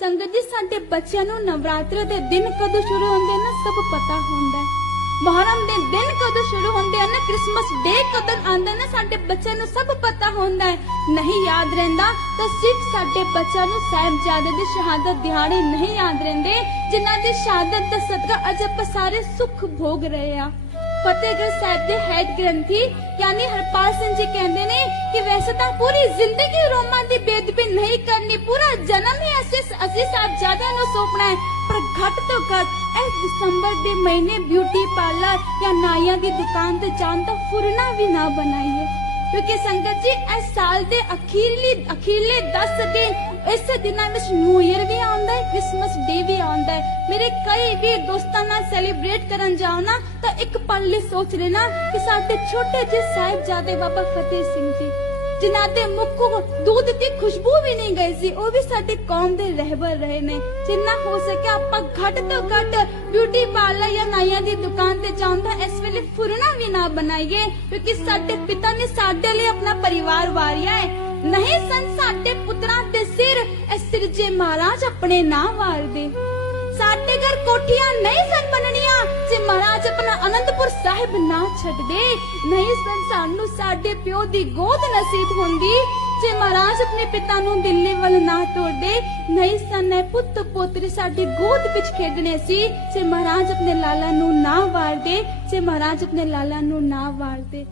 ਸੰਗਤ ਜੀ, ਸਾਡੇ ਬੱਚਿਆਂ ਨੂੰ ਨਵਰਾਤਰੇ ਦੇ ਦਿਨ ਕਦੋਂ ਸ਼ੁਰੂ ਹੁੰਦੇ ਨੇ, ਸਭ ਪਤਾ ਹੁੰਦਾ। ਹੈ ਮੁਹਰਮ ਦੇ ਦਿਨ ਕਦੋਂ ਸ਼ੁਰੂ ਹੁੰਦੇ ਹਨ ਕ੍ਰਿਸਮਸ ਡੇ ਕਦੋਂ ਆਉਂਦਾ ਨੇ, ਸਾਡੇ ਬੱਚਿਆਂ ਨੂੰ ਸਭ ਪਤਾ ਹੁੰਦਾ ਹੈ। ਨਹੀਂ ਯਾਦ ਰਹਿੰਦਾ ਤਾਂ ਸਿਰਫ ਸਾਡੇ ਬੱਚਿਆਂ ਨੂੰ ਸਾਹਿਬਜ਼ਾਦੇ ਦੀ ਸ਼ਹਾਦਤ ਦਿਹਾੜੇ ਨਹੀਂ ਯਾਦ ਰਹਿੰਦੇ, ਜਿਨ੍ਹਾਂ ਦੀ ਸ਼ਹਾਦਤ ਦਾ ਸਦਕਾ ਅੱਜ ਆਪਾਂ ਸਾਰੇ ਸੁੱਖ ਭੋਗ ਰਹੇ ਆ ਫਤਿਹਗੜ੍ਹ ਸਾਹਿਬ ਦੇ ਹੈਡ ਗ੍ਰੰਥੀ ਯਾਨੀ ਹਰਪਾਲ ਸਿੰਘ ਜੀ ਕਹਿੰਦੇ ਨੇ ਕਿ ਵੈਸੇ ਤਾਂ ਪੂਰੀ ਜ਼ਿੰਦਗੀ ਰੋਮਾਂ ਦੀ ਬੇਦਬੀ ਨਹੀਂ ਕਰਨੀ, ਪੂਰਾ ਜਨਮ ਹੀ ਅਸੀਂ ਅਸੀਂ ਹੈ, ਪਰ ਘੱਟ ਤੋਂ ਘੱਟ ਇਸ ਦਸੰਬਰ ਦੇ ਮਹੀਨੇ ਬਿਊਟੀ ਪਾਰਲਰ ਜਾਂ ਨਾਈਆਂ ਦੀ ਦੁਕਾਨ ਤੇ ਜਾਣ ਦਾ ਫੁਰਨਾ ਵੀ ਨਾ ਬਣਾਈਏ। ਕਿਉਂਕਿ ਸੰਗਤ ਜੀ, ਇਸ ਸਾਲ ਦੇ ਅਖੀਰਲੀ, ਅਖੀਰਲੇ 10 ਦਿਨ, ਇਸ ਦਿਨਾਂ ਵਿੱਚ ਨਿਊ ਇਅਰ ਵੀ ਆਉਂਦਾ ਹੈ ਕ੍ਰਿਸਮਸ ਡੇ ਵੀ ਆਉਂਦਾ ਹੈ। ਮੇਰੇ ਕਈ ਵੀ ਦੋਸਤਾਂ ਨਾਲ ਸੈਲੀਬ੍ਰੇਟ ਕਰਨ ਜਾਓ ਨਾ, ਤਾਂ ਇੱਕ ਪਲ ਲਈ ਸੋਚ ਲੈਣਾ ਕਿ ਸਾਡੇ ਛੋਟੇ ਜਿਹੇ ਸਾਹਿਬਜ਼ਾਦੇ ਬਾਬਾ ਫਤਿਹ ਸਿੰਘ ਜੀ, ਜਿਨ੍ਹਾਂ ਦੇ ਮੁੱਖੋਂ ਸੀ ਉਹ ਵੀ ਸਾਡੀ ਕੌਮ ਦੇ ਰਹਿਬਰ ਰਹੇ ਨੇ। ਜਿੰਨਾ ਹੋ ਸਕੇ ਆਪਾਂ ਘੱਟ ਤੋਂ ਘੱਟ ਬਿਊਟੀ ਪਾਰਲਰ ਜਾਂ ਨਾਈਆਂ ਦੀ ਦੁਕਾਨ ਤੇ ਜਾਉਂਦਾ ਇਸ ਵੇਲੇ ਫੁਰਨਾ ਵੀ ਨਾ ਬਣਾਈਏ, ਕਿਉਂਕਿ ਸਾਡੇ ਪਿਤਾ ਨੇ ਸਾਡੇ ਲਈ ਆਪਣਾ ਪਰਿਵਾਰ ਵਾਰਿਆ ਹੈ। ਨਹੀਂ ਸਨ ਸਾਡੇ ਪੁੱਤਰਾਂ ਦੇ ਸਿਰ ਇਸ ਸਿਰ ਮਹਾਰਾਜ ਆਪਣੇ ਨਾਂ ਵਾਰਦੇ। ਸਾਡੇ ਘਰ ਕੋਠੀਆਂ ਨਹੀਂ ਸਨ ਬਣਨੀਆਂ, ਜੇ ਮਹਾਰਾਜ ਆਪਣਾ ਅਨੰਦਪੁਰ ਸਾਹਿਬ ਨਾ ਛੱਡਦੇ। ਨਹੀਂ ਸਨ ਸਾਨੂੰ ਸਾਡੇ ਪਿਓ ਦੀ ਗੋਦ ਨਸੀਬ ਹੁੰਦੀ। ਜੇ ਮਹਾਰਾਜ ਆਪਣੇ ਪਿਤਾ ਨੂੰ ਦਿੱਲੀ ਵੱਲ ਨਾ ਤੋੜਦੇ ਨਹੀਂ ਸਨ, ਇਹ ਪੁੱਤ ਪੋਤਰੀ ਸਾਡੀ ਗੋਦ ਵਿੱਚ ਖੇਡਣੇ ਸੀ। ਜੇ ਮਹਾਰਾਜ ਆਪਣੇ ਲਾਲਾ ਨੂੰ ਨਾ ਵਾਰਦੇ, ਜੇ ਮਹਾਰਾਜ ਆਪਣੇ ਲਾਲਾ ਨੂੰ ਨਾ ਵਾਰਦੇ